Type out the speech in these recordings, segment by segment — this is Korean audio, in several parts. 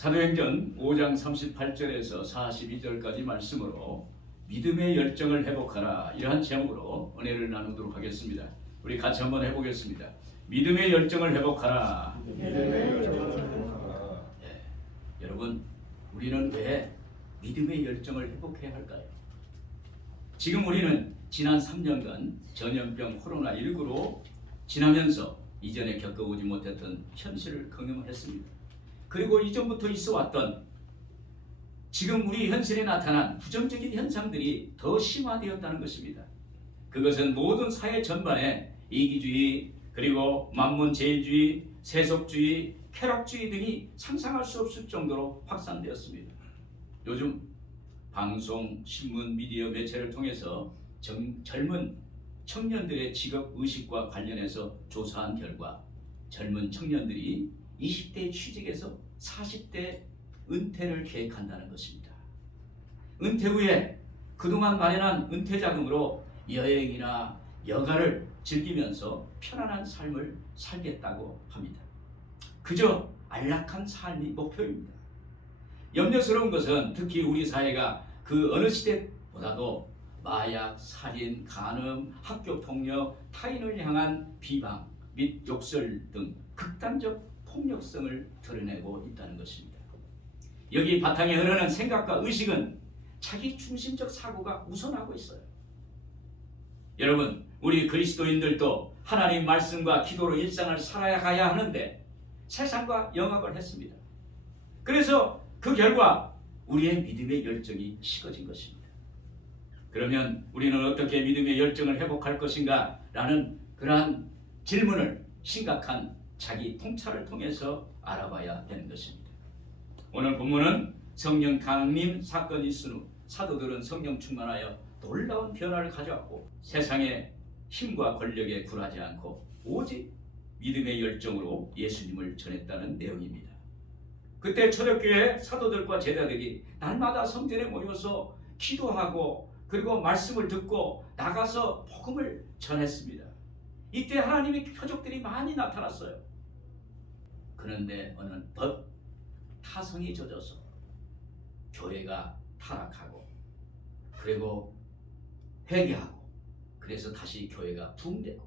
사도행전 5장 38절에서 42절까지 말씀으로 믿음의 열정을 회복하라, 이러한 제목으로 은혜를 나누도록 하겠습니다. 우리 같이 한번 해보겠습니다. 믿음의 열정을 회복하라. 믿음의 열정을 회복하라. 네. 여러분, 우리는 왜 믿음의 열정을 회복해야 할까요? 지금 우리는 지난 3년간 전염병 코로나19로 지나면서 이전에 겪어보지 못했던 현실을 경험했습니다. 그리고 이전부터 있어왔던 지금 우리 현실에 나타난 부정적인 현상들이 더 심화되었다는 것입니다. 그것은 모든 사회 전반에 이기주의, 그리고 만문제일주의, 세속주의, 쾌락주의 등이 상상할 수 없을 정도로 확산되었습니다. 요즘 방송, 신문, 미디어 매체를 통해서 젊은 청년들의 직업의식과 관련해서 조사한 결과 젊은 청년들이 20대 취직에서 40대 은퇴를 계획한다는 것입니다. 은퇴 후에 그동안 마련한 은퇴 자금으로 여행이나 여가를 즐기면서 편안한 삶을 살겠다고 합니다. 그저 안락한 삶이 목표입니다. 염려스러운 것은 특히 우리 사회가 그 어느 시대보다도 마약, 살인, 간음, 학교 폭력, 타인을 향한 비방 및 욕설 등 극단적 폭력성을 드러내고 있다는 것입니다. 여기 바탕에 흐르는 생각과 의식은 자기 중심적 사고가 우선하고 있어요. 여러분, 우리 그리스도인들도 하나님 말씀과 기도로 일상을 살아가야 하는데 세상과 영합을 했습니다. 그래서 그 결과 우리의 믿음의 열정이 식어진 것입니다. 그러면 우리는 어떻게 믿음의 열정을 회복할 것인가? 라는 그러한 질문을 심각한 자기 통찰을 통해서 알아봐야 되는 것입니다. 오늘 본문은 성령 강림 사건이 있은 후 사도들은 성령 충만하여 놀라운 변화를 가져왔고 세상의 힘과 권력에 굴하지 않고 오직 믿음의 열정으로 예수님을 전했다는 내용입니다. 그때 초대교회 사도들과 제자들이 날마다 성전에 모여서 기도하고 그리고 말씀을 듣고 나가서 복음을 전했습니다. 이때 하나님의 표적들이 많이 나타났어요. 그런데 어느덧 타성이 젖어서 교회가 타락하고 그리고 회개하고 그래서 다시 교회가 붕괴되고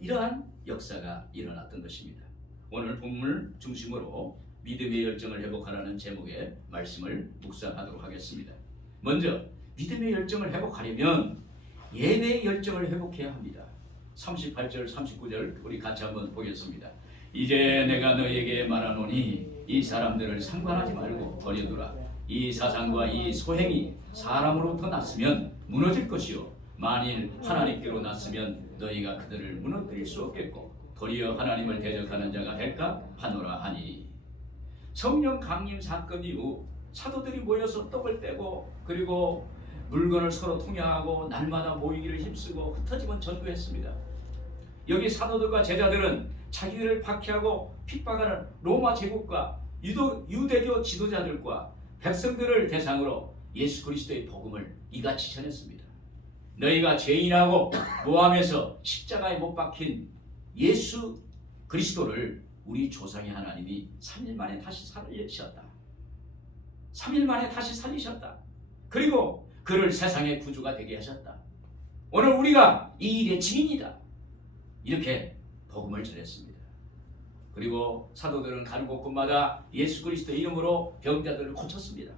이러한 역사가 일어났던 것입니다. 오늘 본문을 중심으로 믿음의 열정을 회복하라는 제목의 말씀을 묵상하도록 하겠습니다. 먼저 믿음의 열정을 회복하려면 예배의 열정을 회복해야 합니다. 38절 39절 우리 같이 한번 보겠습니다. 이제 내가 너에게 말하노니 이 사람들을 상관하지 말고 버려두라. 이 사상과 이 소행이 사람으로부터 났으면 무너질 것이요 만일 하나님께로 났으면 너희가 그들을 무너뜨릴 수 없겠고 도리어 하나님을 대적하는 자가 될까 하노라 하니. 성령 강림 사건 이후 사도들이 모여서 떡을 떼고 그리고 물건을 서로 통용하고 날마다 모이기를 힘쓰고 흩어지면 전도했습니다. 여기 사도들과 제자들은 자기들을 박해하고 핍박하는 로마 제국과 유대교 지도자들과 백성들을 대상으로 예수 그리스도의 복음을 이같이 전했습니다. 너희가 죄인하고 모함에서 십자가에 못 박힌 예수 그리스도를 우리 조상의 하나님이 3일 만에 다시 살리셨다. 3일 만에 다시 살리셨다. 그리고 그를 세상의 구주가 되게 하셨다. 오늘 우리가 이 일의 증인이다. 이렇게 복음을 전했습니다. 그리고 사도들은 가는 곳곳마다 예수 그리스도 이름으로 병자들을 고쳤습니다.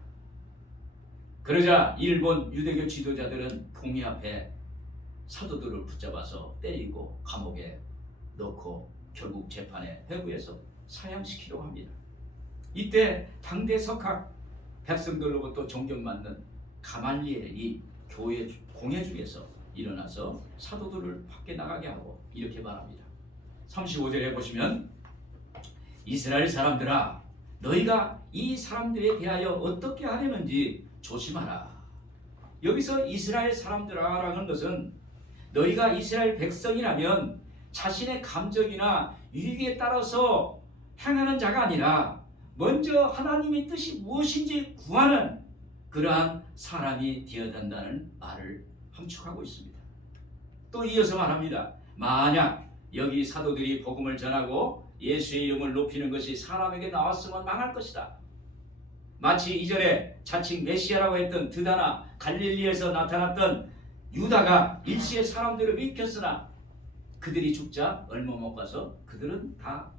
그러자 일본 유대교 지도자들은 공의 앞에 사도들을 붙잡아서 때리고 감옥에 넣고 결국 재판에 회부해서 사형시키려고 합니다. 이때 당대 석학 백성들로부터 존경받는 가말리엘이 교회 공회 중에서 일어나서 사도들을 밖에 나가게 하고 이렇게 말합니다. 35절에 보시면 이스라엘 사람들아 너희가 이 사람들에 대하여 어떻게 하려는지 조심하라. 여기서 이스라엘 사람들아라는 것은 너희가 이스라엘 백성이라면 자신의 감정이나 유익에 따라서 행하는 자가 아니라 먼저 하나님의 뜻이 무엇인지 구하는 그러한 사람이 되어야 된다는 말을 함축하고 있습니다. 또 이어서 말합니다. 만약 여기 사도들이 복음을 전하고 예수의 이름을 높이는 것이 사람에게 나왔으면 망할 것이다. 마치 이전에 자칭 메시아라고 했던 드다나 갈릴리에서 나타났던 유다가 일시에 사람들을 일으켰으나 그들이 죽자 얼마 못 가서 그들은 다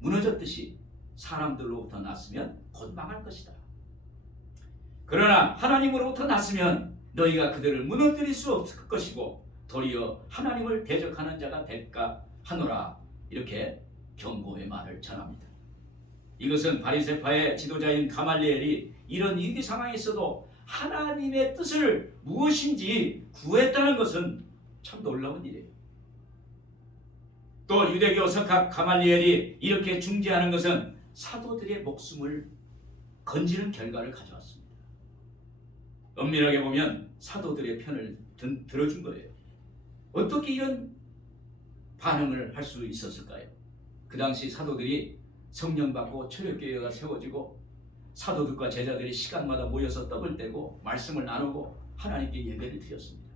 무너졌듯이 사람들로부터 났으면 곧 망할 것이다. 그러나 하나님으로부터 났으면 너희가 그들을 무너뜨릴 수 없을 것이고 도리어 하나님을 대적하는 자가 될까 하노라. 이렇게 경고의 말을 전합니다. 이것은 바리새파의 지도자인 가말리엘이 이런 위기 상황에 있어도 하나님의 뜻을 무엇인지 구했다는 것은 참 놀라운 일이에요. 또 유대교 석학 가말리엘이 이렇게 중재하는 것은 사도들의 목숨을 건지는 결과를 가져왔습니다. 엄밀하게 보면 사도들의 편을 들어준 거예요. 어떻게 이런 반응을 할 수 있었을까요? 그 당시 사도들이 성령 받고 초력교회가 세워지고 사도들과 제자들이 시간마다 모여서 떡을 떼고 말씀을 나누고 하나님께 예배를 드렸습니다.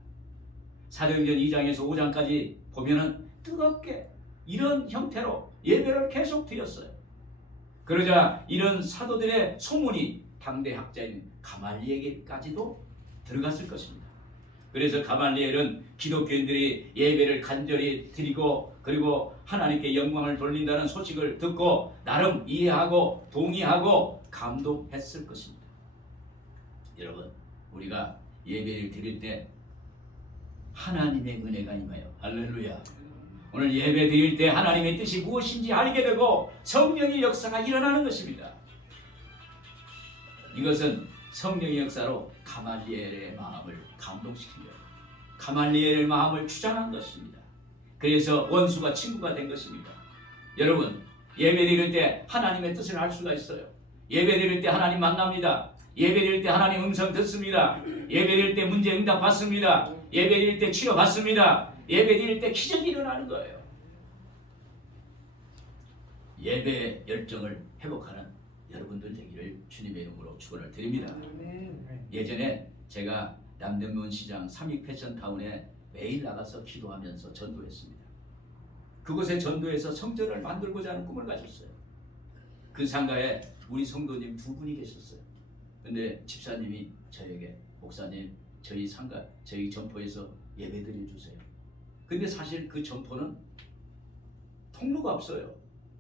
사도행전 2장에서 5장까지 보면은 뜨겁게 이런 형태로 예배를 계속 드렸어요. 그러자 이런 사도들의 소문이 당대 학자인 가말리엘에게까지도 들어갔을 것입니다. 그래서 가말리엘은 기독교인들이 예배를 간절히 드리고 그리고 하나님께 영광을 돌린다는 소식을 듣고 나름 이해하고 동의하고 감동했을 것입니다. 여러분, 우리가 예배를 드릴 때 하나님의 은혜가 임하여 할렐루야. 오늘 예배 드릴 때 하나님의 뜻이 무엇인지 알게 되고 성령의 역사가 일어나는 것입니다. 이것은 성령의 역사로 가말리엘의 마음을 감동시킨 거예요. 가말리엘의 마음을 주장한 것입니다. 그래서 원수가 친구가 된 것입니다. 여러분, 예배 드릴 때 하나님의 뜻을 알 수가 있어요. 예배 드릴 때 하나님 만납니다. 예배 드릴 때 하나님 음성 듣습니다. 예배 드릴 때 문제 응답 받습니다. 예배 드릴 때 치료 받습니다. 예배 드릴 때 기적이 일어나는 거예요. 예배의 열정을 회복하는 여러분들 되기를 주님의 이름으로 축원을 드립니다. 예전에 제가 남대문 시장 삼익 패션타운에 매일 나가서 기도하면서 전도했습니다. 그곳에 전도해서 성전을 만들고자 하는 꿈을 가졌어요. 그 상가에 우리 성도님 2분이 계셨어요. 근데 집사님이 저에게 목사님 저희 상가 저희 점포에서 예배 드려주세요. 근데 사실 그 점포는 통로가 없어요.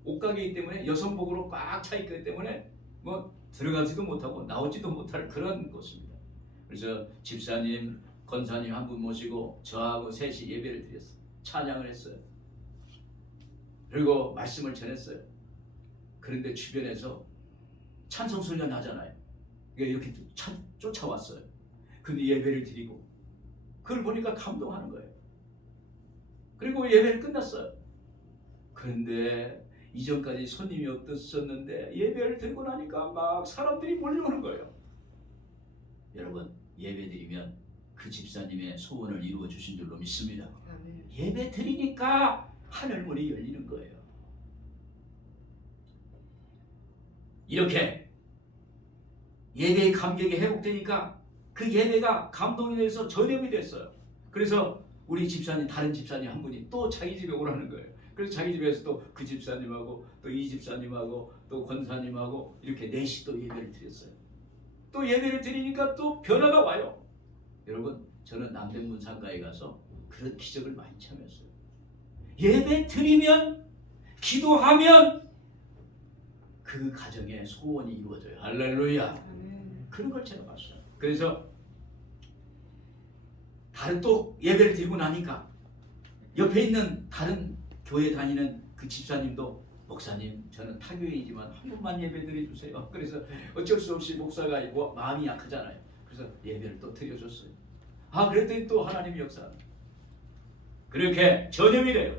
옷가게이기 때문에 여성복으로 꽉 차 있기 때문에 뭐 들어가지도 못하고 나오지도 못할 그런 곳입니다. 그래서 집사님, 권사님 한 분 모시고 저하고 셋이 예배를 드렸어요. 찬양을 했어요. 그리고 말씀을 전했어요. 그런데 주변에서 찬송 소리가 나잖아요. 이렇게 쫓아왔어요. 근데 예배를 드리고 그걸 보니까 감동하는 거예요. 그리고 예배를 끝났어요. 그런데 이전까지 손님이 없었는데 예배를 드리고 나니까 막 사람들이 몰려오는 거예요. 여러분, 예배 드리면 그 집사님의 소원을 이루어 주신 줄로 믿습니다. 예배 드리니까 하늘문이 열리는 거예요. 이렇게 예배의 감격이 회복되니까 그 예배가 감동이 돼서 전염이 됐어요. 그래서 우리 집사님, 다른 집사님 한 분이 또 자기 집에 오라는 거예요. 그래서 자기 집에서 또 그 집사님하고 또 이 집사님하고 또 권사님하고 이렇게 넷이 또 예배를 드렸어요. 또 예배를 드리니까 또 변화가 와요. 여러분, 저는 남대문 상가에 가서 그런 기적을 많이 체험했어요. 예배 드리면 기도하면 그 가정의 소원이 이루어져요. 할렐루야. 그런 걸 제가 봤어요. 그래서 다른 또 예배를 드리고 나니까 옆에 있는 다른 교회 다니는 그 집사님도 목사님 저는 타교인이지만 한 번만 예배 드려주세요. 그래서 어쩔 수 없이 목사가 마음이 약하잖아요. 그래서 예배를 또 드려줬어요. 그랬더니 또 하나님의 역사. 그렇게 전염이 돼요.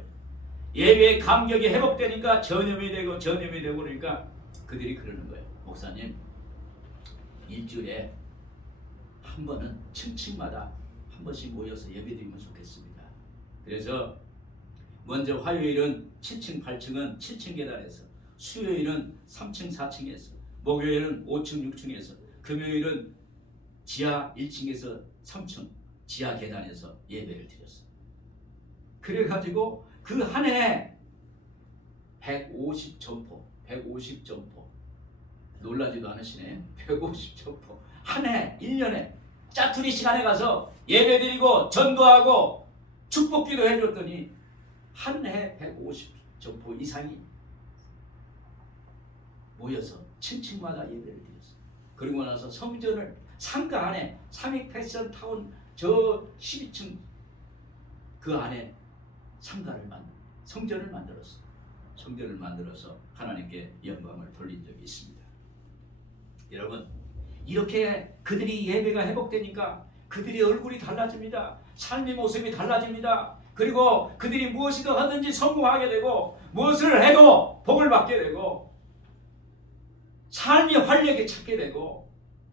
예배의 감격이 회복되니까 전염이 되고 그러니까 그들이 그러는 거예요. 목사님 일주일에 한 번은 층층마다 한 번씩 모여서 예배드리면 좋겠습니다. 그래서 먼저 화요일은 7층, 8층은 7층 계단에서, 수요일은 3층, 4층에서, 목요일은 5층, 6층에서, 금요일은 지하 1층에서 3층 지하 계단에서 예배를 드렸어요. 그래가지고 그 한 해에 150점포 놀라지도 않으시네. 150점포 한 해 1년에 짜투리 시간에 가서 예배드리고 전도하고 축복기도 해줬더니 한 해 150점포 이상이 모여서 층층마다 예배를 드렸어요. 그리고 나서 성전을 상가 안에 삼익 패션 타운 저 12층 그 안에 성전을 만들었어요. 성전을 만들어서 하나님께 영광을 돌린 적이 있습니다. 여러분, 이렇게 그들이 예배가 회복되니까 그들이 얼굴이 달라집니다. 삶의 모습이 달라집니다. 그리고 그들이 무엇이든 하든지 성공하게 되고 무엇을 해도 복을 받게 되고 삶이 활력에 찾게 되고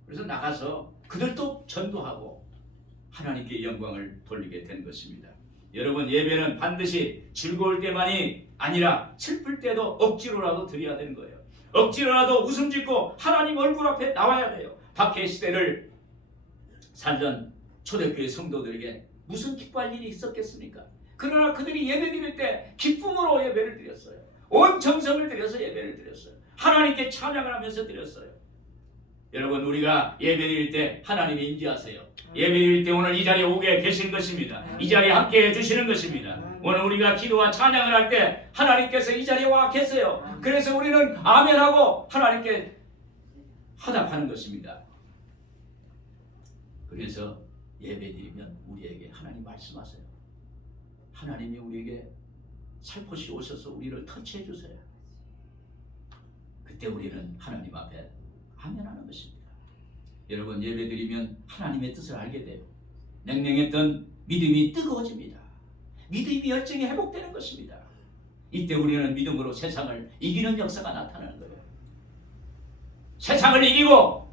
그래서 나가서 그들도 전도하고 하나님께 영광을 돌리게 된 것입니다. 여러분, 예배는 반드시 즐거울 때만이 아니라 슬플 때도 억지로라도 드려야 되는 거예요. 억지로라도 웃음 짓고 하나님 얼굴 앞에 나와야 돼요. 박해 시대를 살던 초대교회 성도들에게 무슨 기뻐할 일이 있었겠습니까? 그러나 그들이 예배 드릴 때 기쁨으로 예배를 드렸어요. 온 정성을 들여서 예배를 드렸어요. 하나님께 찬양을 하면서 드렸어요. 여러분, 우리가 예배 드릴 때 하나님이 임재하세요. 예배 드릴 때 오늘 이 자리에 오게 계신 것입니다. 이 자리에 함께 해주시는 것입니다. 오늘 우리가 기도와 찬양을 할 때 하나님께서 이 자리에 와 계세요. 그래서 우리는 아멘하고 하나님께 화답하는 것입니다. 그래서 예배 드리면 우리에게 하나님 말씀하세요. 하나님이 우리에게 살포시 오셔서 우리를 터치해 주세요. 그때 우리는 하나님 앞에 아멘하는 것입니다. 여러분, 예배 드리면 하나님의 뜻을 알게 돼요. 냉랭했던 믿음이 뜨거워집니다. 믿음이 열정이 회복되는 것입니다. 이때 우리는 믿음으로 세상을 이기는 역사가 나타나는 거예요. 세상을 이기고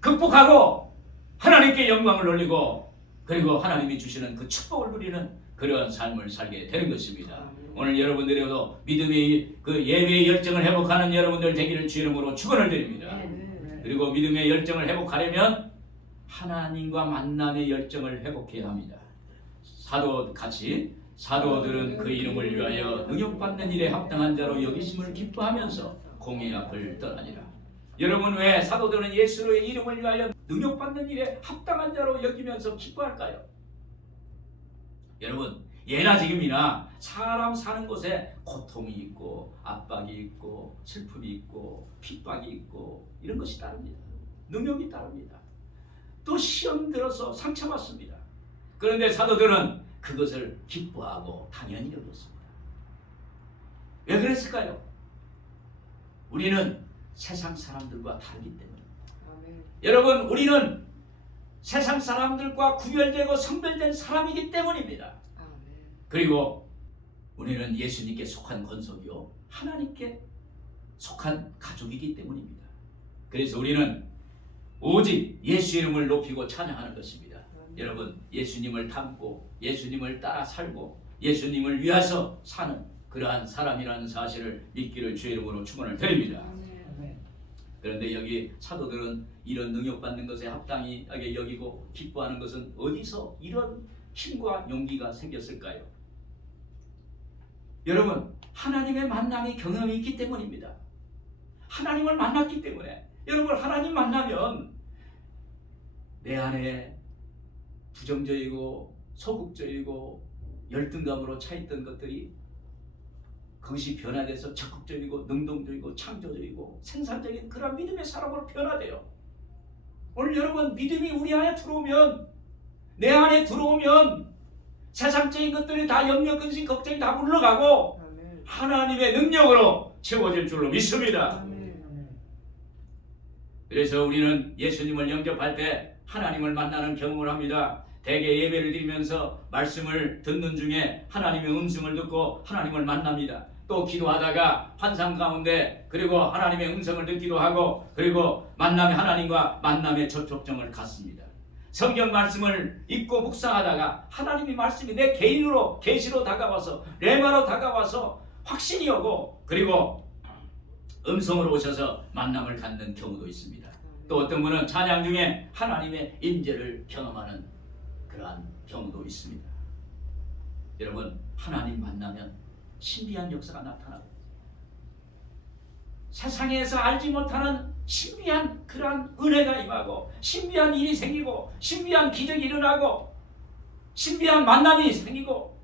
극복하고 하나님께 영광을 올리고 그리고 하나님이 주시는 그 축복을 누리는 그러한 삶을 살게 되는 것입니다. 오늘 여러분들에게도 믿음의 그 예배의 열정을 회복하는 여러분들 되기를 주 이름으로 축원을 드립니다. 그리고 믿음의 열정을 회복하려면 하나님과 만남의 열정을 회복해야 합니다. 사도들은 그 이름을 위하여 능욕받는 일에 합당한 자로 여기심을 기뻐하면서 공의 앞을 떠나니라. 여러분, 왜 사도들은 예수의 이름을 위하여 능욕받는 일에 합당한 자로 여기면서 기뻐할까요? 여러분, 예나 지금이나 사람 사는 곳에 고통이 있고 압박이 있고 슬픔이 있고 핍박이 있고 이런 것이 따릅니다. 능욕이 따릅니다. 또 시험 들어서 상처받습니다. 그런데 사도들은 그것을 기뻐하고 당연히 여겼습니다. 왜 그랬을까요? 우리는 세상 사람들과 다르기 때문입니다. 여러분, 우리는 세상 사람들과 구별되고 성별된 사람이기 때문입니다. 그리고 우리는 예수님께 속한 권속이요 하나님께 속한 가족이기 때문입니다. 그래서 우리는 오직 예수 이름을 높이고 찬양하는 것입니다. 여러분, 예수님을 닮고 예수님을 따라 살고 예수님을 위해서 사는 그러한 사람이라는 사실을 믿기를 주의 이름으로 축원을 드립니다. 그런데 여기 사도들은 이런 능욕받는 것에 합당하게 여기고 기뻐하는 것은 어디서 이런 힘과 용기가 생겼을까요? 여러분, 하나님의 만남의 경험이 있기 때문입니다. 하나님을 만났기 때문에. 여러분, 하나님 만나면 내 안에 부정적이고 소극적이고 열등감으로 차있던 것들이 그것이 변화돼서 적극적이고 능동적이고 창조적이고 생산적인 그런 믿음의 사람으로 변화돼요. 오늘 여러분, 믿음이 우리 안에 들어오면, 내 안에 들어오면 세상적인 것들이 다 염려, 근심, 걱정이 다 물러가고 하나님의 능력으로 채워질 줄로 믿습니다. 그래서 우리는 예수님을 영접할 때 하나님을 만나는 경험을 합니다. 대개 예배를 드리면서 말씀을 듣는 중에 하나님의 음성을 듣고 하나님을 만납니다. 또 기도하다가 환상 가운데 그리고 하나님의 음성을 듣기도 하고 그리고 하나님과 만남의 접촉점을 갖습니다. 성경 말씀을 읽고 묵상하다가 하나님의 말씀이 내 개인으로 계시로 다가와서 레마로 다가와서 확신이 오고 그리고 음성으로 오셔서 만남을 갖는 경우도 있습니다. 또 어떤 분은 찬양 중에 하나님의 임재를 경험하는 그러한 경우도 있습니다. 여러분, 하나님 만나면 신비한 역사가 나타나고 세상에서 알지 못하는 신비한 그러한 은혜가 임하고 신비한 일이 생기고 신비한 기적이 일어나고 신비한 만남이 생기고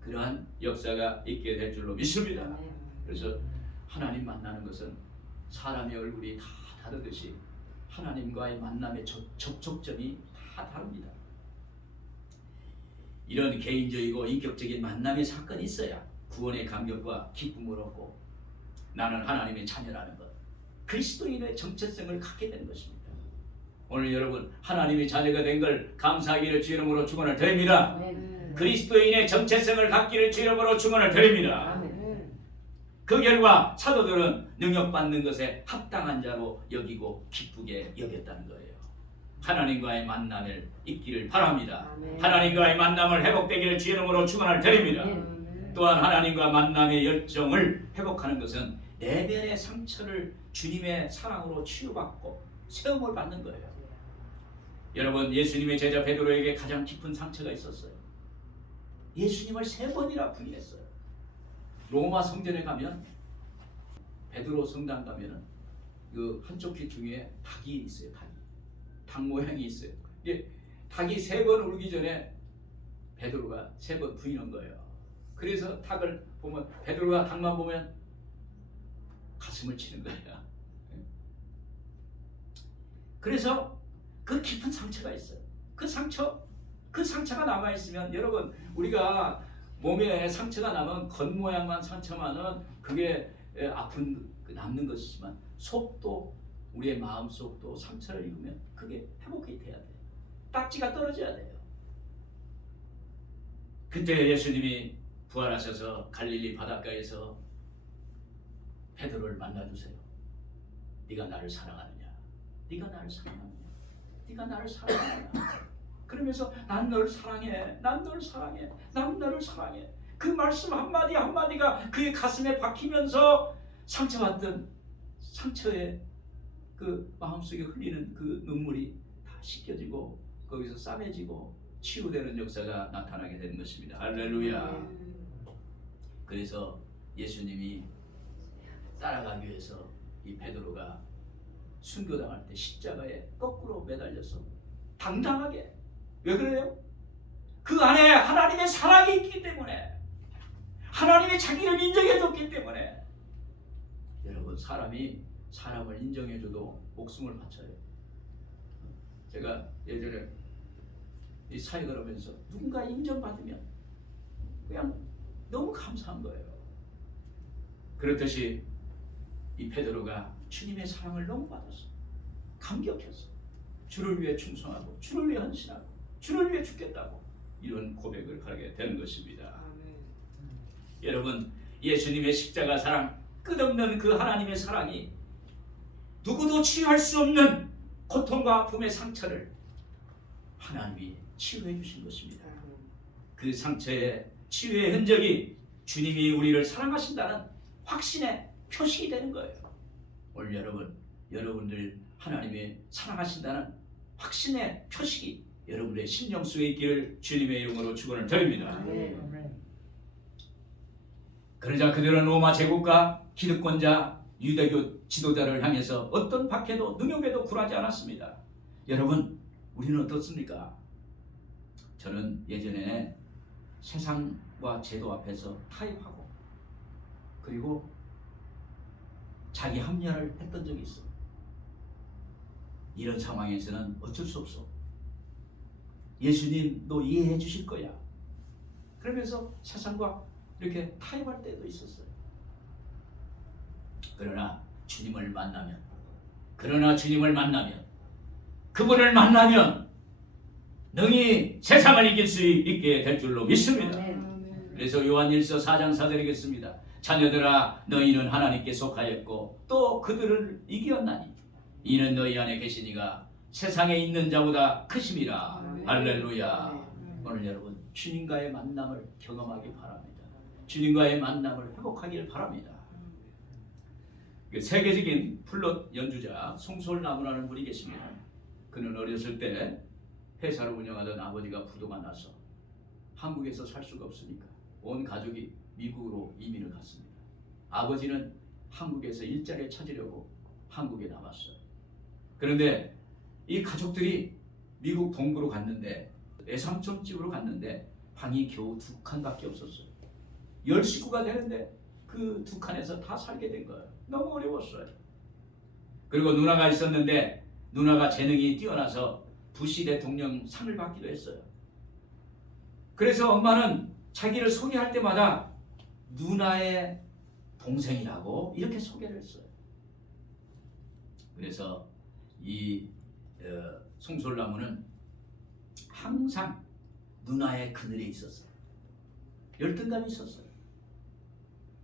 그러한 역사가 있게 될 줄로 믿습니다. 그래서 하나님 만나는 것은 사람의 얼굴이 다 다르듯이 하나님과의 만남의 접촉점이 다 다릅니다. 이런 개인적이고 인격적인 만남의 사건이 있어야 구원의 감격과 기쁨을 얻고 나는 하나님의 자녀라는 것, 그리스도인의 정체성을 갖게 되는 것입니다. 오늘 여러분 하나님의 자녀가 된 걸 감사하기를 주 이름으로 축원을 드립니다. 그리스도인의 정체성을 갖기를 주 이름으로 축원을 드립니다. 그 결과 사도들은 능력받는 것에 합당한 자로 여기고 기쁘게 여겼다는 거예요. 하나님과의 만남을 있기를 바랍니다. 하나님과의 만남을 회복되기를 주 이름으로 축원을 드립니다. 또한 하나님과 만남의 열정을 회복하는 것은 내면의 상처를 주님의 사랑으로 치유받고 세움을 받는 거예요. 여러분, 예수님의 제자 베드로에게 가장 깊은 상처가 있었어요. 예수님을 3번이나 부인했어요. 로마 성전에 가면 베드로 성당 가면은 그 한쪽 귀 중에 닭이 있어요. 닭 모양이 있어요. 이게 닭이 3번 울기 전에 베드로가 3번 부인한 거예요. 그래서 닭을 보면 베드로가 닭만 보면 가슴을 치는 거예요. 그래서 그 깊은 상처가 있어요. 그 상처가 남아 있으면 여러분 우리가 몸에 상처가 남은 겉모양만 상처만은 그게 아픈 남는 것이지만 속도 우리의 마음속도 상처를 입으면 그게 회복이 돼야 돼요. 딱지가 떨어져야 돼요. 그때 예수님이 부활하셔서 갈릴리 바닷가에서 베드로를 만나주세요. 네가 나를 사랑하느냐? 네가 나를 사랑하느냐? 네가 나를 사랑하느냐? 그러면서 난 너를 사랑해. 난 너를 사랑해. 난 너를 사랑해. 그 말씀 한마디 한마디가 그의 가슴에 박히면서 상처받던 상처에 그 마음속에 흘리는 그 눈물이 다 씻겨지고 거기서 싸매지고 치유되는 역사가 나타나게 되는 것입니다. 할렐루야. 그래서 예수님이 따라가기 위해서 이 베드로가 순교당할 때 십자가에 거꾸로 매달려서 당당하게, 왜 그래요? 그 안에 하나님의 사랑이 있기 때문에, 하나님의 자기를 인정해줬기 때문에. 여러분, 사람이 사람을 인정해줘도 목숨을 바쳐요. 제가 예전에 이 사역을 하면서 누군가 인정받으면 그냥 너무 감사한 거예요. 그렇듯이 이 베드로가 주님의 사랑을 너무 받았어. 감격했어. 주를 위해 충성하고 주를 위해 헌신하고 주를 위해 죽겠다고 이런 고백을 하게 되는 것입니다. 여러분, 예수님의 십자가 사랑, 끝없는 그 하나님의 사랑이 누구도 치유할 수 없는 고통과 아픔의 상처를 하나님이 치유해 주신 것입니다. 그 상처의 치유의 흔적이 주님이 우리를 사랑하신다는 확신의 표식이 되는 거예요. 오늘 여러분들 하나님이 사랑하신다는 확신의 표식이 여러분의 심령 속에 있기를 주님의 이름으로 축원을 드립니다. 그러자 그들은 로마 제국과 기득권자 유대교 지도자를 향해서 어떤 박해도 능욕에도 굴하지 않았습니다. 여러분, 우리는 어떻습니까? 저는 예전에 세상과 제도 앞에서 타협하고 그리고 자기 합리화를 했던 적이 있어. 이런 상황에서는 어쩔 수 없어. 예수님도 이해해 주실 거야. 그러면서 세상과 이렇게 타협할 때도 있었어요. 그러나 주님을 만나면, 그분을 만나면 능히 세상을 이길 수 있게 될 줄로 믿습니다. 그래서 요한일서 4장 4절에 있습니다. 자녀들아, 너희는 하나님께 속하였고 또 그들을 이기었나니 이는 너희 안에 계시니가 세상에 있는 자보다 크심이라. 할렐루야. 오늘 여러분, 주님과의 만남을 경험하기 바랍니다. 주님과의 만남을 회복하기를 바랍니다. 세계적인 플룻 연주자 송솔나무라는 분이 계십니다. 그는 어렸을 때 회사를 운영하던 아버지가 부도가 나서 한국에서 살 수가 없으니까 온 가족이 미국으로 이민을 갔습니다. 아버지는 한국에서 일자리를 찾으려고 한국에 남았어요. 그런데 이 가족들이 미국 동부로 갔는데 외삼촌 집으로 갔는데 방이 겨우 2칸밖에 없었어요. 10식구가 되는데 그 2칸에서 다 살게 된 거예요. 너무 어려웠어요. 그리고 누나가 있었는데 누나가 재능이 뛰어나서 부시 대통령 상을 받기도 했어요. 그래서 엄마는 자기를 소개할 때마다 누나의 동생이라고 이렇게 소개를 했어요. 그래서 이 송솔나무는 항상 누나의 그늘에 있었어요. 열등감이 있었어요.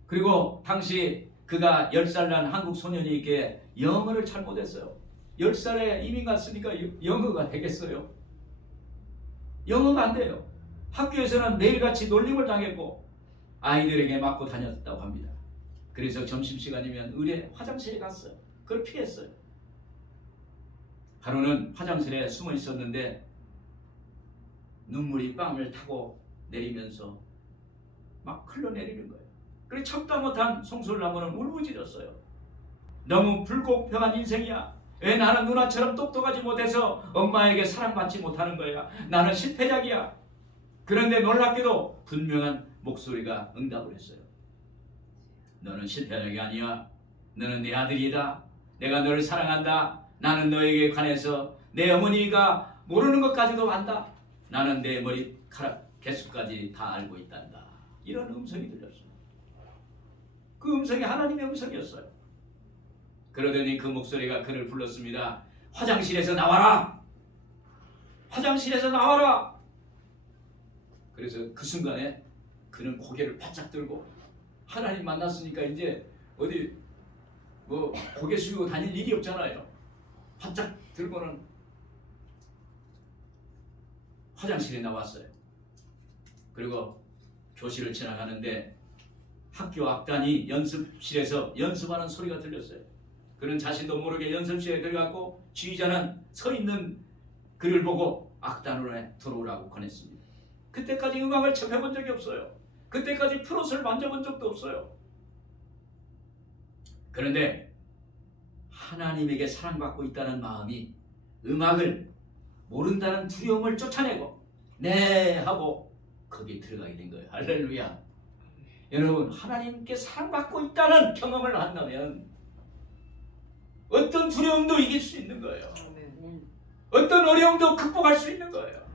그리고 당시 그가 10살 난 한국 소년이기에 영어를 잘 못했어요. 10살에 이민 갔으니까 영어가 되겠어요? 영어가 안 돼요. 학교에서는 매일같이 놀림을 당했고 아이들에게 맞고 다녔다고 합니다. 그래서 점심시간이면 의뢰 화장실에 갔어요. 그걸 피했어요. 하루는 화장실에 숨어 있었는데 눈물이 뺨을 타고 내리면서 막 흘러내리는 거예요. 그래 참다 못한 송솔나무는 울부짖었어요. 너무 불공평한 인생이야. 왜 나는 누나처럼 똑똑하지 못해서 엄마에게 사랑받지 못하는 거야. 나는 실패작이야. 그런데 놀랍게도 분명한 목소리가 응답을 했어요. 너는 실패작이 아니야. 너는 내 아들이다. 내가 너를 사랑한다. 나는 너에게 관해서 내 어머니가 모르는 것까지도 안다. 나는 내 머리카락 개수까지 다 알고 있단다. 이런 음성이 들렸어요. 그 음성이 하나님의 음성이었어요. 그러더니 그 목소리가 그를 불렀습니다. 화장실에서 나와라. 화장실에서 나와라. 그래서 그 순간에 그는 고개를 바짝 들고 하나님 만났으니까 이제 어디 뭐 고개 숙이고 다닐 일이 없잖아요. 바짝 들고는 화장실에 나왔어요. 그리고 교실을 지나가는데 학교 악단이 연습실에서 연습하는 소리가 들렸어요. 그는 자신도 모르게 연습실에 들어갔고 지휘자는 서 있는 그를 보고 악단으로 들어오라고 권했습니다. 그때까지 음악을 접해본 적이 없어요. 그때까지 플룻을 만져본 적도 없어요. 그런데 하나님에게 사랑받고 있다는 마음이 음악을 모른다는 두려움을 쫓아내고 네 하고 거기에 들어가게 된 거예요. 할렐루야. 여러분, 하나님께 사랑받고 있다는 경험을 한다면 어떤 두려움도 이길 수 있는 거예요. 어떤 어려움도 극복할 수 있는 거예요.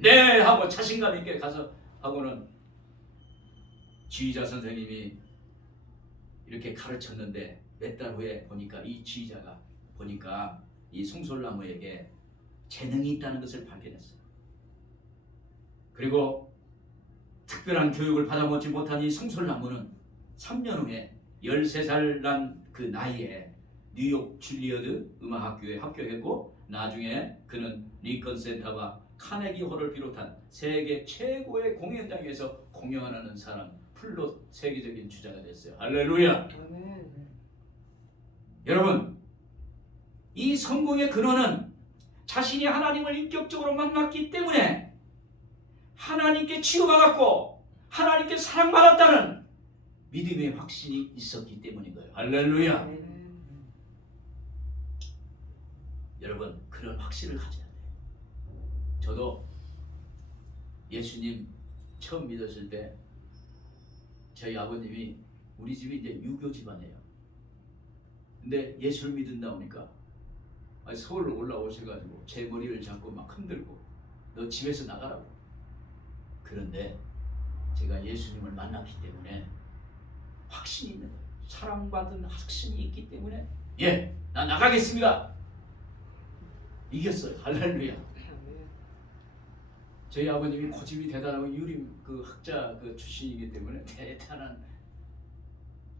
네 하고 자신감 있게 가서 하고는 지휘자 선생님이 이렇게 가르쳤는데 몇 달 후에 보니까 이 지휘자가 보니까 이 송솔나무에게 재능이 있다는 것을 발견했어요. 그리고 특별한 교육을 받아보지 못한 이 송솔나무는 3년 후에 13살 난 그 나이에 뉴욕 줄리어드 음악학교에 합격했고 나중에 그는 리컨 센터와 카네기 홀을 비롯한 세계 최고의 공연장에서 공연하는 사람, 플룻 세계적인 주자가 됐어요. 할렐루야. 여러분, 이 성공의 근원은 자신이 하나님을 인격적으로 만났기 때문에 하나님께 치유받았고 하나님께 사랑받았다는 믿음의 확신이 있었기 때문인 거예요. 할렐루야. 여러분, 그런 확신을 가져야 돼요. 저도 예수님 처음 믿었을 때 저희 아버님이 우리 집이 이제 유교 집안이에요. 근데 예수를 믿는다 보니까 서울로 올라오셔가지고 제 머리를 잡고 막 흔들고 너 집에서 나가라고. 그런데 제가 예수님을 만났기 때문에 확신이 있는 거예요. 사랑받은 확신이 있기 때문에 예, 나 나가겠습니다. 이겼어요. 할렐루야. 저희 아버님이 고집이 대단하고 유림 그 학자 그 출신이기 때문에 대단한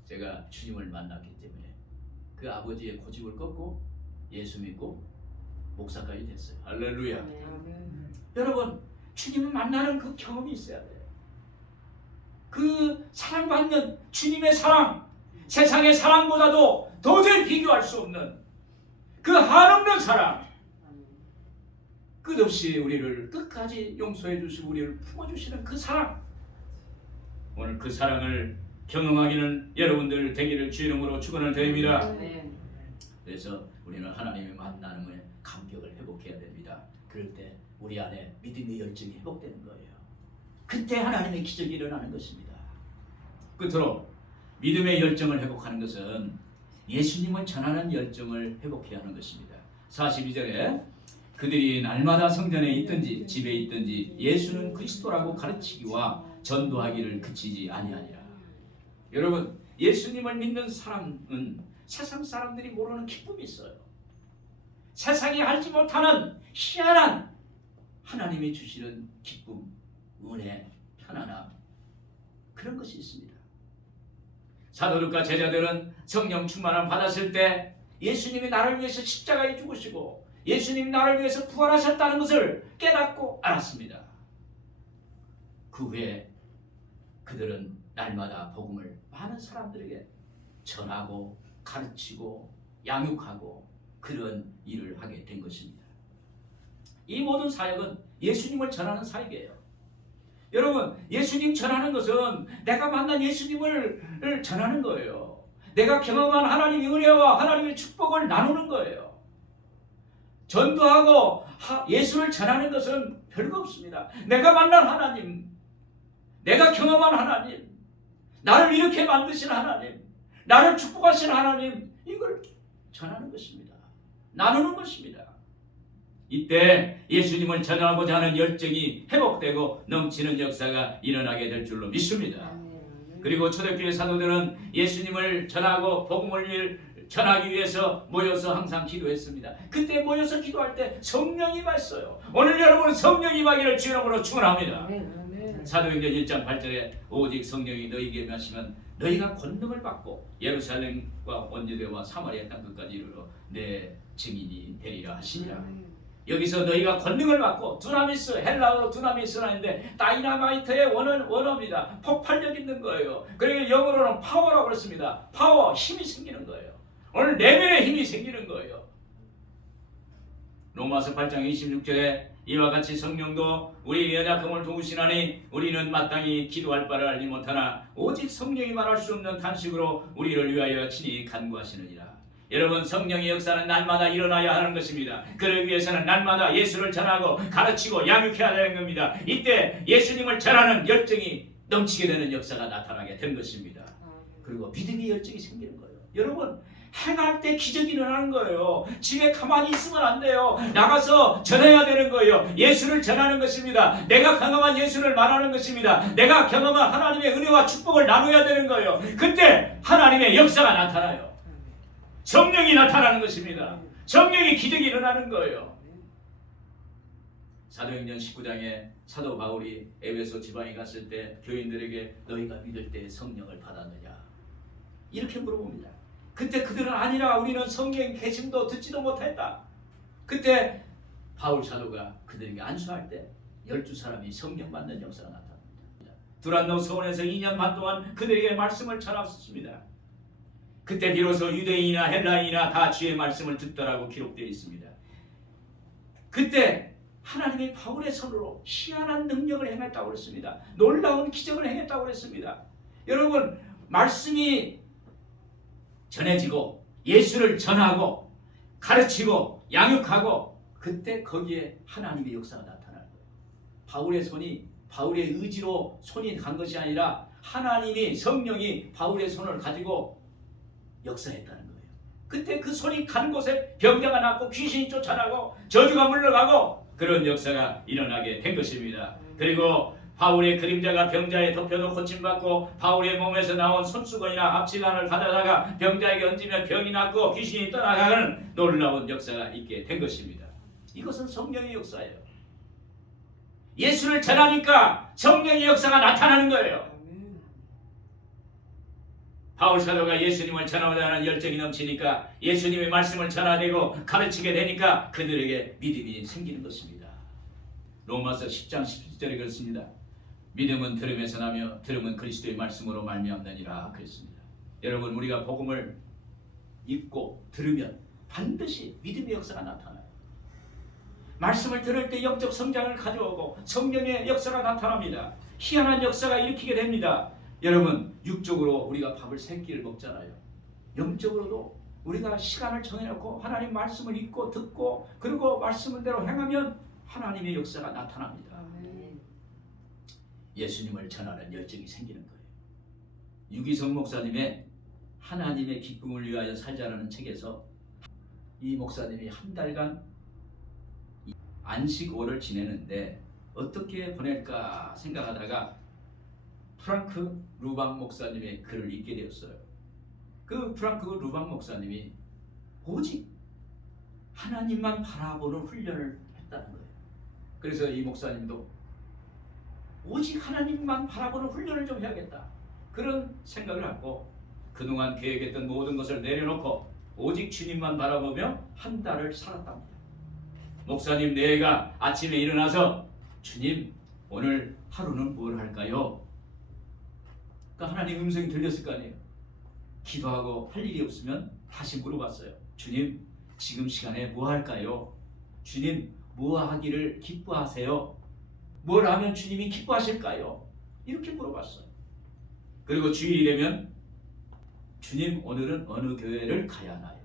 제가 주님을 만났기 때문에 그 아버지의 고집을 꺾고 예수 믿고 목사까지 됐어요. 할렐루야. 여러분, 주님을 만나는 그 경험이 있어야 돼요. 그 사랑받는 주님의 사랑, 세상의 사랑보다도 도저히 비교할 수 없는 그 한없는 사랑, 끝없이 우리를 끝까지 용서해 주시고 우리를 품어주시는 그 사랑, 오늘 그 사랑을 경험하기는 여러분들 되기를 주의 이름으로 축원을 드립니다. 그래서 우리는 하나님을 만나는 그럴 때 우리 안에 믿음의 열정이 회복되는 거예요. 그때 하나님의 기적이 일어나는 것입니다. 끝으로 믿음의 열정을 회복하는 것은 예수님을 전하는 열정을 회복해야 하는 것입니다. 42절에 그들이 날마다 성전에 있든지 집에 있든지 예수는 그리스도라고 가르치기와 전도하기를 그치지 아니하니라. 여러분, 예수님을 믿는 사람은 세상 사람들이 모르는 기쁨이 있어요. 세상이 알지 못하는 희한한 하나님이 주시는 기쁨, 은혜, 편안함, 그런 것이 있습니다. 사도 루카 제자들은 성령 충만을 받았을 때 예수님이 나를 위해서 십자가에 죽으시고 예수님이 나를 위해서 부활하셨다는 것을 깨닫고 알았습니다. 그 후에 그들은 날마다 복음을 많은 사람들에게 전하고 가르치고 양육하고 그런 일을 하게 된 것입니다. 이 모든 사역은 예수님을 전하는 사역이에요. 여러분, 예수님 전하는 것은 내가 만난 예수님을 전하는 거예요. 내가 경험한 하나님의 은혜와 하나님의 축복을 나누는 거예요. 전도하고 예수를 전하는 것은 별거 없습니다. 내가 만난 하나님, 내가 경험한 하나님, 나를 이렇게 만드신 하나님, 나를 축복하신 하나님, 이걸 전하는 것입니다. 나누는 것입니다. 이때 예수님을 전하고자 하는 열정이 회복되고 넘치는 역사가 일어나게 될 줄로 믿습니다. 그리고 초대교회 사도들은 예수님을 전하고 복음을 전하기 위해서 모여서 항상 기도했습니다. 그때 모여서 기도할 때 성령이 임했어요. 오늘 여러분 성령이 임하기를 주 이름으로 축원합니다. 사도행전 1장 8절에 오직 성령이 너희에게 임하시면 너희가 권능을 받고 예루살렘과 온 유대와 사마리아 땅 끝까지 이르러 내 증인이 되리라 하시니라. 여기서 너희가 권능을 받고 두나미스, 헬라어로 두나미스라는데 다이나마이트의 원어입니다. 폭발력 있는 거예요. 그리고 영어로는 파워라고 그랬습니다. 파워, 힘이 생기는 거예요. 오늘 내면의 힘이 생기는 거예요. 로마서 8장 26절에 이와 같이 성령도 우리 연약함을 도우시나니 우리는 마땅히 기도할 바를 알지 못하나 오직 성령이 말할 수 없는 탄식으로 우리를 위하여 친히 간구하시느니라. 여러분, 성령의 역사는 날마다 일어나야 하는 것입니다. 그러기 위해서는 날마다 예수를 전하고 가르치고 양육해야 되는 겁니다. 이때 예수님을 전하는 열정이 넘치게 되는 역사가 나타나게 된 것입니다. 그리고 믿음의 열정이 생기는 거예요. 여러분, 행할 때 기적이 일어나는 거예요. 집에 가만히 있으면 안 돼요. 나가서 전해야 되는 거예요. 예수를 전하는 것입니다. 내가 경험한 예수를 말하는 것입니다. 내가 경험한 하나님의 은혜와 축복을 나눠야 되는 거예요. 그때 하나님의 역사가 나타나요. 성령이 나타나는 것입니다. 성령의 기적이 일어나는 거예요. 사도행전 19장에 사도 바울이 에베소 지방에 갔을 때 교인들에게 너희가 믿을 때 성령을 받았느냐 이렇게 물어봅니다. 그때 그들은 아니라 우리는 성령 계심도 듣지도 못했다. 그때 바울 사도가 그들에게 안수할 때 12사람이 성령 받는 역사가 나타납니다. 두란노 서원에서 2년 반 동안 그들에게 말씀을 전했습니다. 그때 비로소 유대인이나 헬라인이나 다 주의 말씀을 듣더라고 기록되어 있습니다. 그때 하나님이 바울의 손으로 희한한 능력을 행했다고 그랬습니다. 놀라운 기적을 행했다고 그랬습니다. 여러분, 말씀이 전해지고 예수를 전하고 가르치고 양육하고 그때 거기에 하나님의 역사가 나타나는 거예요. 바울의 손이 바울의 의지로 손이 간 것이 아니라 하나님이 성령이 바울의 손을 가지고 역사했다는 거예요. 그때 그 손이 간 곳에 병자가 낫고 귀신이 쫓아나고 저주가 물러가고 그런 역사가 일어나게 된 것입니다. 그리고 바울의 그림자가 병자에 덮여도 고침받고 바울의 몸에서 나온 손수건이나 앞치관을 가져다가 병자에게 얹으면 병이 낫고 귀신이 떠나가는 놀라운 역사가 있게 된 것입니다. 이것은 성령의 역사예요. 예수를 전하니까 성령의 역사가 나타나는 거예요. 바울 사도가 예수님을 전하고자 하는 열정이 넘치니까 예수님의 말씀을 전하되고 가르치게 되니까 그들에게 믿음이 생기는 것입니다. 로마서 10장 17절에 그렇습니다. 믿음은 들음에서 나며 들음은 그리스도의 말씀으로 말미암느니라 그랬습니다. 여러분, 우리가 복음을 읽고 들으면 반드시 믿음의 역사가 나타나요. 말씀을 들을 때 영적 성장을 가져오고 성령의 역사가 나타납니다. 희한한 역사가 일으키게 됩니다. 여러분, 육적으로 우리가 밥을 3끼를 먹잖아요. 영적으로도 우리가 시간을 정해놓고 하나님 말씀을 읽고 듣고 그리고 말씀대로 행하면 하나님의 역사가 나타납니다. 아멘. 예수님을 전하는 열정이 생기는 거예요. 유기성 목사님의 하나님의 기쁨을 위하여 살자라는 책에서 이 목사님이 한 달간 안식월을 지내는데 어떻게 보낼까 생각하다가 프랑크 루방 목사님의 글을 읽게 되었어요. 그 프랑크 루방 목사님이 오직 하나님만 바라보는 훈련을 했다는 거예요. 그래서 이 목사님도 오직 하나님만 바라보는 훈련을 좀 해야겠다, 그런 생각을 갖고 그동안 계획했던 모든 것을 내려놓고 오직 주님만 바라보며 한 달을 살았답니다. 목사님, 내가 아침에 일어나서 주님, 오늘 하루는 뭘 할까요? 그러니까 하나님 음성이 들렸을 거 아니에요. 기도하고 할 일이 없으면 다시 물어봤어요. 주님, 지금 시간에 뭐 할까요? 주님, 뭐 하기를 기뻐하세요? 뭘 하면 주님이 기뻐하실까요? 이렇게 물어봤어요. 그리고 주일이 되면 주님, 오늘은 어느 교회를 가야 하나요?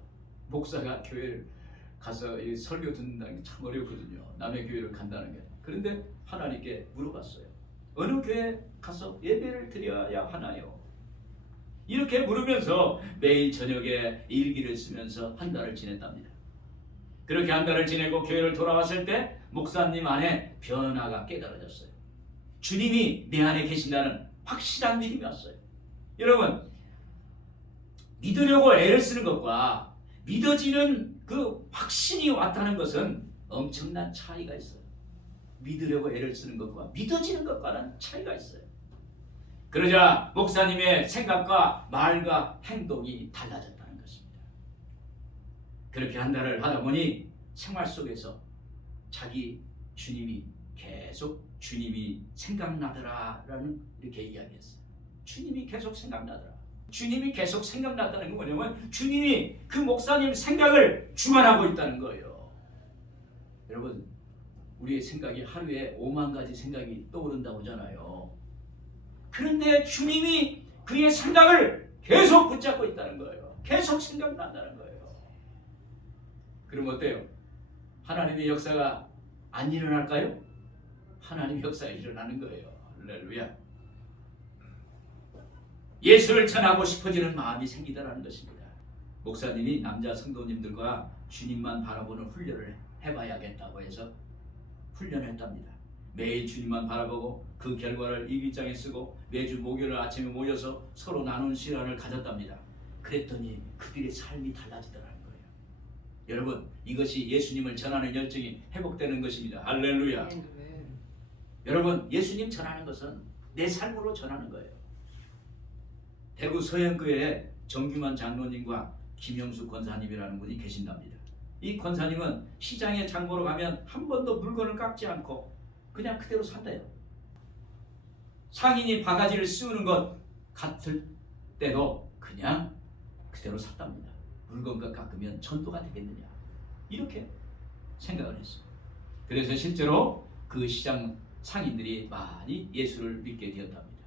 목사가 교회를 가서 설교 듣는다는 게 참 어렵거든요. 남의 교회를 간다는 게. 그런데 하나님께 물어봤어요. 어느 교회 가서 예배를 드려야 하나요? 이렇게 물으면서 매일 저녁에 일기를 쓰면서 한 달을 지냈답니다. 그렇게 한 달을 지내고 교회를 돌아왔을 때 목사님 안에 변화가 깨달아졌어요. 주님이 내 안에 계신다는 확실한 믿음이 왔어요. 여러분, 믿으려고 애를 쓰는 것과 믿어지는 그 확신이 왔다는 것은 엄청난 차이가 있어요. 믿으려고 애를 쓰는 것과 믿어지는 것과는 차이가 있어요. 그러자 목사님의 생각과 말과 행동이 달라졌다는 것입니다. 그렇게 한 달을 하다 보니 생활 속에서 자기 주님이 계속 주님이 생각나더라라는 이렇게 이야기했어요. 주님이 계속 생각나더라. 주님이 계속 생각났다는 건 뭐냐면 주님이 그 목사님 생각을 주관하고 있다는 거예요. 여러분, 우리의 생각이 하루에 5만 가지 생각이 떠오른다고 하잖아요. 그런데 주님이 그의 생각을 계속 붙잡고 있다는 거예요. 계속 생각난다는 거예요. 그럼 어때요? 하나님의 역사가 안 일어날까요? 하나님의 역사가 일어나는 거예요. 할렐루야. 예수를 전하고 싶어지는 마음이 생기다라는 것입니다. 목사님이 남자 성도님들과 주님만 바라보는 훈련을 해봐야겠다고 해서 훈련을 했답니다. 매일 주님만 바라보고 그 결과를 일기장에 쓰고 매주 목요일 아침에 모여서 서로 나눈 시간을 가졌답니다. 그랬더니 그들의 삶이 달라지더라는 거예요. 여러분, 이것이 예수님을 전하는 열정이 회복되는 것입니다. 할렐루야. 여러분, 예수님 전하는 것은 내 삶으로 전하는 거예요. 대구 서현교회에 정규만 장로님과 김영수 권사님이라는 분이 계신답니다. 이 권사님은 시장에 장 보러 가면 한 번도 물건을 깎지 않고 그냥 그대로 산대요. 상인이 바가지를 씌우는 것 같을 때도 그냥 그대로 샀답니다. 물건과 깎으면 전도가 되겠느냐, 이렇게 생각을 했어요. 그래서 실제로 그 시장 상인들이 많이 예수를 믿게 되었답니다.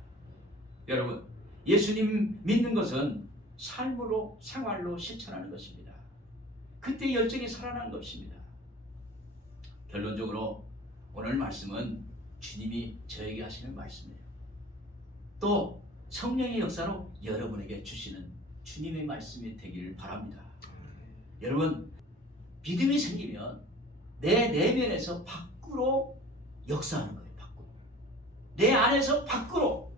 여러분, 예수님 믿는 것은 삶으로, 생활로 실천하는 것입니다. 그때 열정이 살아나는 것입니다. 결론적으로 오늘 말씀은 주님이 저에게 하시는 말씀이에요. 또 성령의 역사로 여러분에게 주시는 주님의 말씀이 되기를 바랍니다. 여러분, 믿음이 생기면 내 내면에서 밖으로 역사하는 거예요. 밖으로. 내 안에서 밖으로,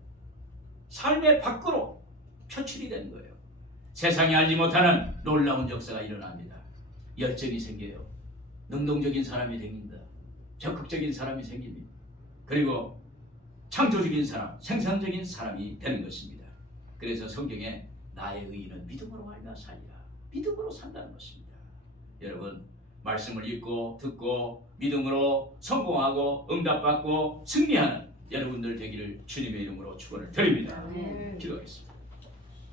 삶의 밖으로 표출이 되는 거예요. 세상이 알지 못하는 놀라운 역사가 일어납니다. 열정이 생겨요. 능동적인 사람이 생긴다. 적극적인 사람이 생깁니다. 그리고 창조적인 사람, 생산적인 사람이 되는 것입니다. 그래서 성경에 나의 의인은 믿음으로 말미암아 살리라, 믿음으로 산다는 것입니다. 여러분, 말씀을 읽고 듣고 믿음으로 성공하고 응답받고 승리하는 여러분들 되기를 주님의 이름으로 축원을 드립니다. 아멘. 기도하겠습니다.